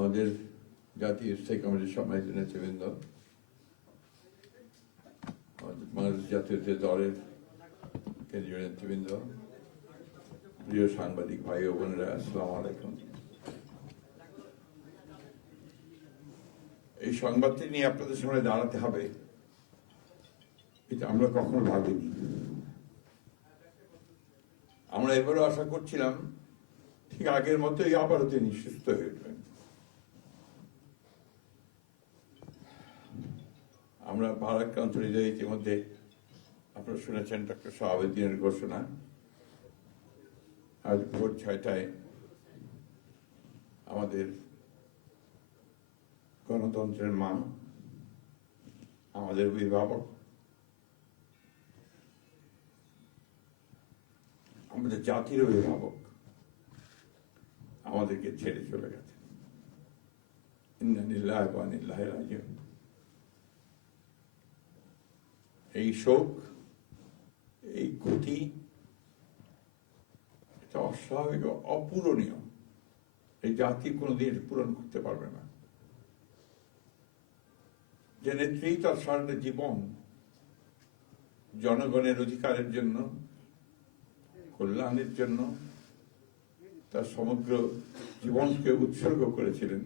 আমাদের জাতীয় স্থায়ী কমিটির সম্মানিত নেতৃবৃন্দ, বাংলাদেশ জাতীয় দলের কেন্দ্রীয় নেতৃবৃন্দ, প্রিয় সাংবাদিক ভাই ও বোনেরা, আসসালামু আলাইকুম। এই সংবাদটি নিয়ে আপনাদের সামনে দাঁড়াতে হবে, এটা আমরা কখনো ভাবিনি। আমরা এবারও আশা করছিলাম ঠিক আগের মতোই আবারও তিনি সুস্থ হয়ে উঠবেন। আমরা ভারাক্রান্ত হৃদয়ে ইতিমধ্যে আপনারা শুনেছেন ডক্টর শাহাবুদ্দিনের ঘোষণা। আজ ভোর 6টায় আমাদের গণতন্ত্রের মা, আমাদের অভিভাবক, আমাদের জাতির অভিভাবক আমাদেরকে ছেড়ে চলে গেছে। ইন্না লিল্লাহি ওয়া ইন্না ইলাইহি রাজিউন। এই শোক, এই ক্ষতি, এটা অস্বাভাবিক, অপূরণীয়। এই জাতি কোনোদিন পূরণ করতে পারবে না। যে নেত্রী তার সারাটা জীবন জনগণের অধিকারের জন্য, কল্যাণের জন্য তার সমগ্র জীবনকে উৎসর্গ করেছিলেন,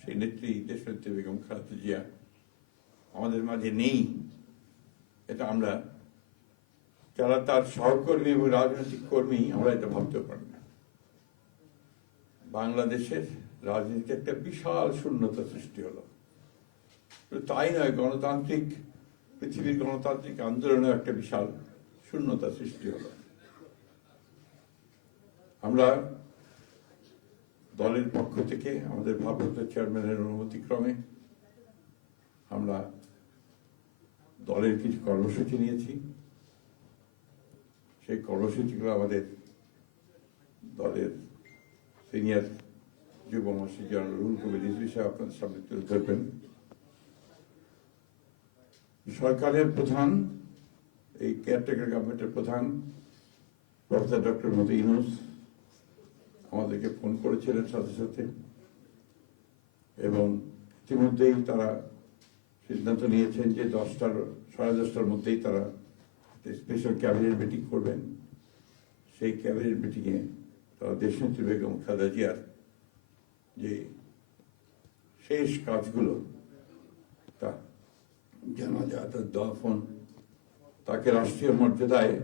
সেই নেত্রী দেশনেত্রী বেগম খালেদা জিয়া আমাদের মাঝে নেই। এটা আমরা যারা তার সহকর্মী এবং রাজনৈতিক কর্মী, আমরা এটা ভাবতেও পারি না। বাংলাদেশের রাজনীতিতে একটা বিশাল শূন্যতা সৃষ্টি হলো। তাই নয়, পৃথিবীর গণতান্ত্রিক আন্দোলনে একটা বিশাল শূন্যতা সৃষ্টি হলো। আমরা দলের পক্ষ থেকে আমাদের ভারপ্রাপ্ত চেয়ারম্যানের অনুমতিক্রমে আমরা দলের কিছু কর্মসূচি নিয়েছি। সেই কর্মসূচিগুলো আমাদের দলের সিনিয়র যুব মহাসচিব জনাব রুহুল কবির রিজভী সাহেব আপনাদের সামনে তুলে ধরবেন। সরকারের প্রধান, এই কেয়ারটেকার গভর্নমেন্টের প্রধান প্রফেসর ডক্টর মোহাম্মদ ইউনূস আমাদেরকে ফোন করেছিলেন সাথে সাথে, এবং ইতিমধ্যেই তারা সিদ্ধান্ত নিয়েছেন যে 10টার মধ্যেই তারা স্পেশাল ক্যাবিনেট মিটিং করবেন। সেই ক্যাবিনেট মিটিংয়ে তারা দেশনেত্রী বেগম খালেদা জিয়ার যে শেষ কাজগুলো, তা জানাজা, তার দাফন, তাকে রাষ্ট্রীয় মর্যাদায়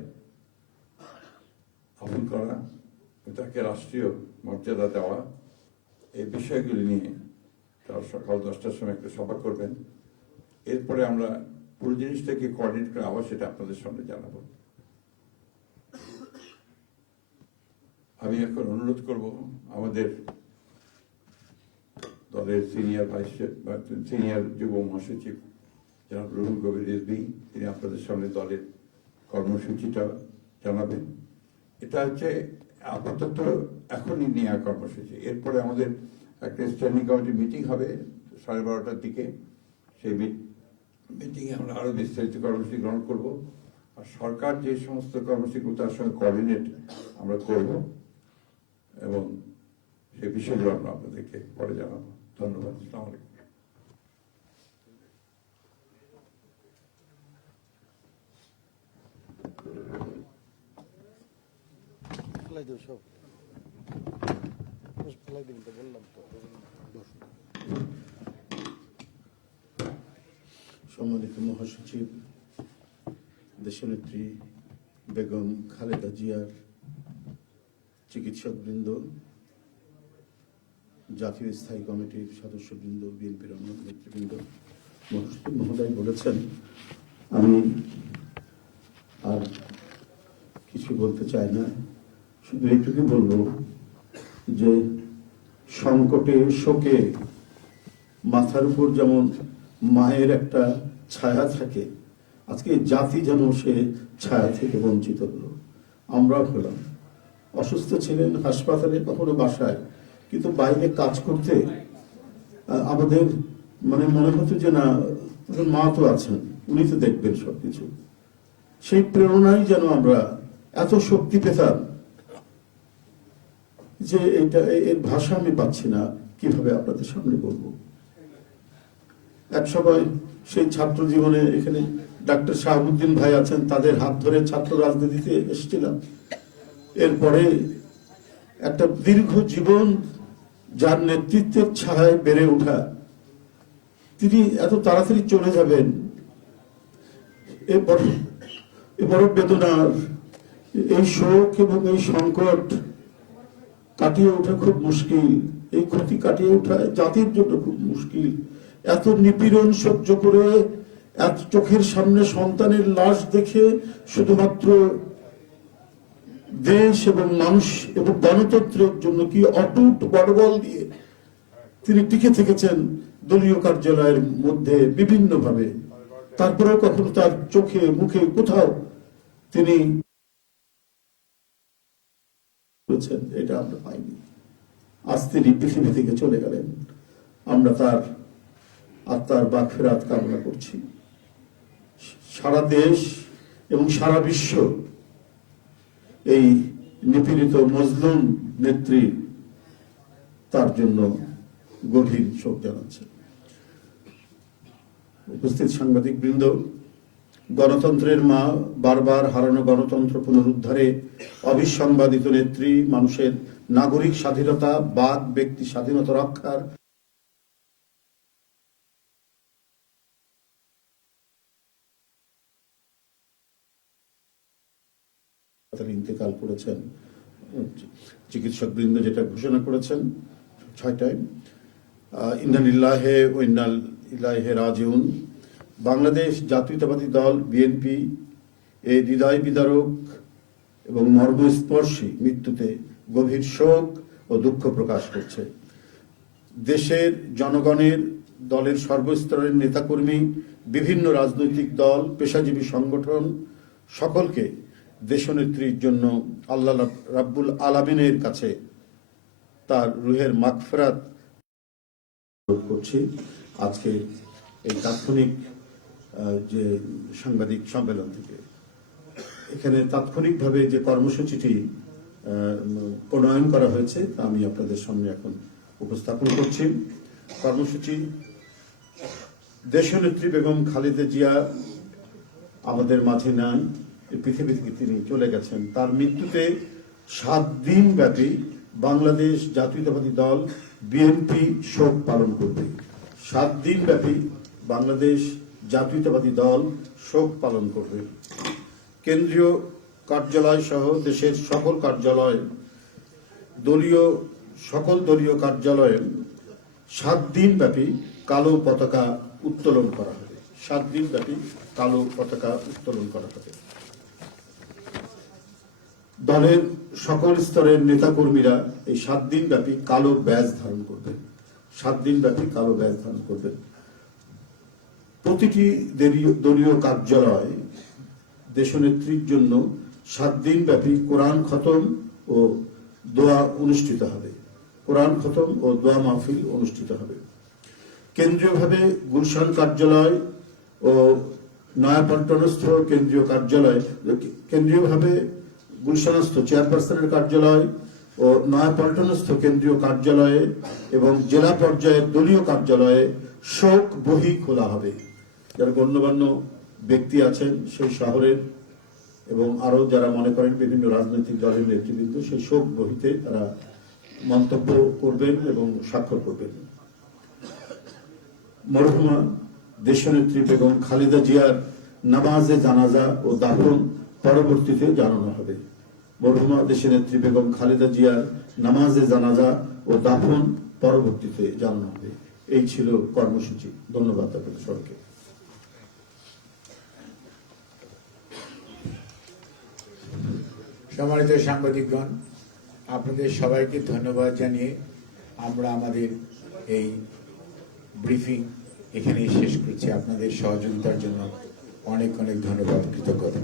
দাফন করা, তাকে রাষ্ট্রীয় মর্যাদা দেওয়া, এই বিষয়গুলি নিয়ে তারা সকাল 10টার সময় একটা সভা করবেন। এরপরে আমরা পুরো জিনিসটাকে কোঅর্ডিনেট করে আবার সেটা আপনাদের সামনে জানাবো। আমি এখন অনুরোধ করব আমাদের দলের সিনিয়র যুব মহাসচিব জনাব রুহুল কবির রিজভী, তিনি আপনাদের সামনে দলের কর্মসূচিটা জানাবেন। এটা হচ্ছে আপাতত এখনই নেওয়া কর্মসূচি। এরপরে আমাদের একটা স্ট্যান্ডিং কমিটি মিটিং হবে 12:30টার দিকে। সেই মিটিংয়ে আমরা আরো বিস্তারিত কর্মসূচি গ্রহণ করব। আর সরকার যে সমস্ত কর্মসূচিগুলো তার সঙ্গে কোঅর্ডিনেট আমরা করব, এবং সেই বিষয়গুলো আমরা আপনাদেরকে পরে জানাবো। ধন্যবাদ। আসসালামু আলাইকুম। সম্মানিত মহাসচিব, দেশনেত্রী বেগম খালেদা জিয়ার চিকিৎসকবৃন্দ, জাতীয় স্থায়ী কমিটির সদস্যবৃন্দ, বিএনপির অন্য নেতৃবৃন্দ, মহাসচিব মহোদয় বলেছেন, আমি আর কিছু বলতে চাই না। শুধু এইটুকু বলবো যে সংকটে, শোকে মাথার উপর যেমন মায়ের একটা ছায়া থাকে, আজকে জাতি যেন সে ছায়া থেকে বঞ্চিত হলো। আমরাও হলাম। অসুস্থ ছিলেন হাসপাতালে, কখনো বাসায়, কিন্তু বাইরে কাজ করতে আমাদের মনে হতো যে না, মা তো আছেন, উনি তো দেখবেন সবকিছু। সেই প্রেরণাই যেন আমরা এত শক্তি পেতাম যে এটা, এর ভাষা আমি পাচ্ছি না। কিভাবে আপনাদের সামনে বলবো। এক সময় সেই ছাত্র জীবনে এখানে ডাক্তার শাহাবুদ্দিন ভাই আছেন, তাদের হাত ধরে ছাত্র রাজনীতিতে এসেছিলাম। এরপরে একটা দীর্ঘ জীবন যার নেতৃত্বের ছায়ায় বেড়ে ওঠা, তিনি এত তাড়াতাড়ি চলে যাবেন, এ বড় বেদনার। এই শোক এবং এই সংকট কাটিয়ে ওঠা খুব মুশকিল, এই ক্ষতি কাটিয়ে ওঠা জাতির জন্য খুব মুশকিল। এত নিপীড়ন সহ্য করে, এত চোখের সামনে সন্তানের লাশ দেখে শুধুমাত্র দেশ এবং মানুষ এবং গণতন্ত্রের জন্য কি অটুট বড়বল দিয়ে তিনি টিকে থেকেছেন দলীয় কার্যালয়ের মধ্যে বিভিন্ন ভাবে। তারপরেও কখনো তার চোখে মুখে কোথাও তিনি এটা আমরা পাইনি। আজ তিনি পৃথিবী থেকে চলে গেলেন, আমরা তার আত্মার মাগফিরাত কামনা করছি। সারা দেশ এবং সারা বিশ্ব এই নিপীড়িত মজলুম নেত্রী তার জন্য গভীর শোক জানাচ্ছে। উপস্থিত সাংবাদিক বৃন্দ, গণতন্ত্রের মা, বারবার হারানো গণতন্ত্র পুনরুদ্ধারে অবিসংবাদিত নেত্রী, মানুষের নাগরিক স্বাধীনতা, বাক ব্যক্তি স্বাধীনতা রক্ষার ইন্তেকাল করেছেন। চিকিৎসক বৃন্দ যেটা ঘোষণা করেছেন 6টায়, ইন্না লিল্লাহি ওয়া ইন্না ইলাইহি রাজিউন। বাংলাদেশ জাতীয়তাবাদী দল বিএনপি এই হৃদয় বিদারক এবং মর্মস্পর্শী মৃত্যুতে গভীর শোক ও দুঃখ প্রকাশ করছে। দেশের জনগণের, দলের সর্বস্তরের নেতাকর্মী, বিভিন্ন রাজনৈতিক দল, পেশাজীবী সংগঠন সকলকে দেশনেত্রীর জন্য আল্লাহ রাব্বুল আলামিনের কাছে তার রুহের মাগফিরাত করছি। আজকে এই তাৎক্ষণিক যে সাংবাদিক সম্মেলন থেকে এখানে তাৎক্ষণিকভাবে যে কর্মসূচিটি প্রণয়ন করা হয়েছে তা আমি আপনাদের সামনে এখন উপস্থাপন করছি। কর্মসূচি: দেশনেত্রী বেগম খালেদা জিয়া আমাদের মাঝে নাই, পৃথিবী থেকে তিনি চলে গেছেন। তার মৃত্যুতে 7 দিন ব্যাপী বাংলাদেশ জাতীয়তাবাদী দল বিএনপি শোক পালন করবে। 7 দিন ব্যাপী বাংলাদেশ জাতীয়তাবাদী দল শোক পালন করবে। কেন্দ্রীয় কার্যালয় সহ দেশের সকল কার্যালয়, সকল দলীয় কার্যালয়ে 7 দিন ব্যাপী কালো পতাকা উত্তোলন করা হবে। 7 দিন ব্যাপী কালো পতাকা উত্তোলন করা হবে। দলের সকল স্তরের নেতাকর্মীরা এই 7 দিন ব্যাপী কালো ব্যাজ ধারণ করবেন। 7 দিন ব্যাপী কালো ব্যাজ ধারণ করবেন। প্রতিটি দলীয় কার্যালয় দেশনেত্রীর জন্য 7 দিন ব্যাপী কোরআন খতম ও দোয়া অনুষ্ঠিত হবে। কোরআন খতম ও দোয়া মাহফিল অনুষ্ঠিত হবে। কেন্দ্রীয়ভাবে গুলশান কার্যালয় ও নয়াপল্টনস্থ কেন্দ্রীয় কার্যালয়, কেন্দ্রীয়ভাবে গুলশানস্থ চেয়ারপারসনের কার্যালয় ও নয়াপল্টনস্থ কেন্দ্রীয় কার্যালয়ে এবং জেলা পর্যায়ের দলীয় কার্যালয়ে শোক বহি খোলা হবে। যারা গণ্যমান্য ব্যক্তি আছেন সেই শহরের এবং আরো যারা মনে করেন বিভিন্ন রাজনৈতিক দলের নেতৃবৃন্দ, সেই শোক বহিতে তারা মন্তব্য করবেন এবং স্বাক্ষর করবেন। মরহুমা দেশনেত্রী বেগম খালেদা জিয়ার নামাজে জানাজা ও দাফন পরবর্তীতে জানানো হবে। মরহুমা দেশনেত্রী বেগম খালেদা জিয়ার নামাজে জানাজা ও দাফন পরবর্তীতে জানানো হবে। এই ছিল কর্মসূচি। ধন্যবাদ আপনাদের সবাইকে। সম্মানিত সাংবাদিকগণ, আপনাদের সবাইকে ধন্যবাদ জানিয়ে আমরা আমাদের এই ব্রিফিং এখানে শেষ করছি। আপনাদের সহযোগিতার জন্য অনেক অনেক ধন্যবাদ, কৃতজ্ঞতা।